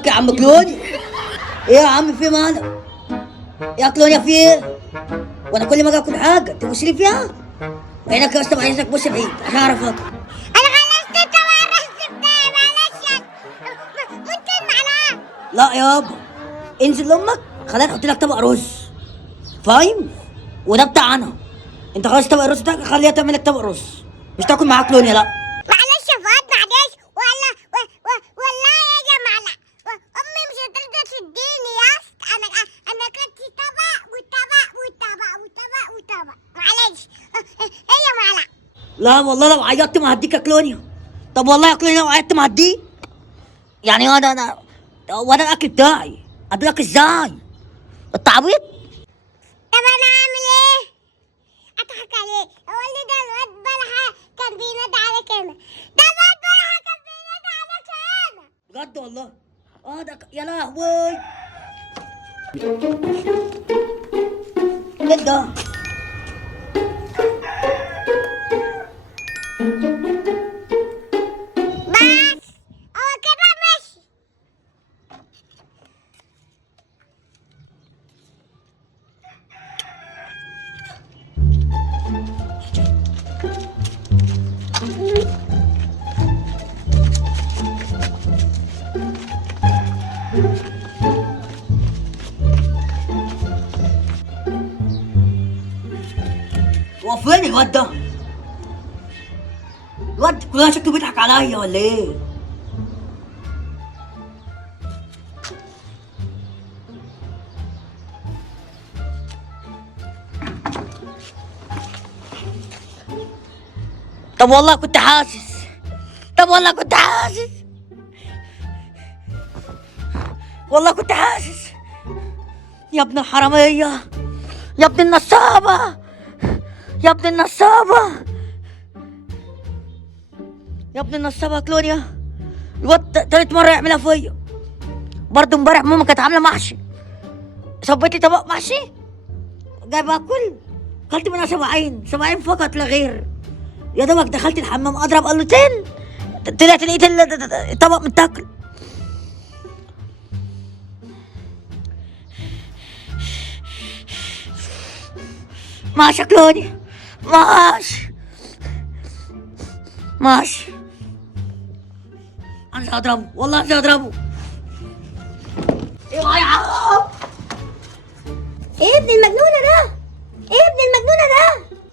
مالك يا عم كلوني؟ ايه يا عم في مالك؟ يا كلونيا في ايه؟ وانا كل ما اجي اكل حاجه تبص لي فيها؟ عينك يا اسطى عايزك بص بعيد عشان اعرفك. انا خلصت الطبق الرز بتاعي معلش ممكن معلقه. لا يابا انزل لامك خلينا نحط لك طبق رز، فاهم؟ وده بتاعنا. انت خلاص طبق الرز بتاعك خليها تعمل لك طبق رز، مش تاكل معاك كلونيا لا. معلش يا فؤاد معلش والله يا معلقه امي مش هترضى تديني يا اسطى. انا كنت طبق وطبق معلش هي معلقه. لا والله لو عيطت ما هديك يا كلونيا. طب والله يا كلونيا لو عيطت ما هديك. يعني انا وانا الاكل بتاعي اديلك ازاي؟ التعبيط. طب انا اعمل ايه؟ اضحك عليه اقول لي ده الواد بلحه كان بينادي عليك هنا. ده الواد بلحه كان بينادي عليك هنا. بجد والله. ده يا لهوي. ايه ده؟ بس هو كده ماشي. هو فين الواد ده؟ الواد كلها شكله بيضحك عليا ولا ايه؟ طب والله كنت حاسس. والله كنت حاسس. يا ابن الحرامية، يا ابن النصابة، يا ابن النصابة يا كلونيا. الواد تالت مرة يعملها فيا. برضه امبارح ماما كانت عاملة محشي، صبيت لي طبق محشي جايب اكل، كلت منها سبعين فقط لا غير. يا دوبك دخلت الحمام اضرب قلتين طلعت لقيت الطبق متاكل. ماشي يا كلونيا ماشي. انا هضربه والله مش هضربه. ايوه يا عم. ايه يا ابن المجنونه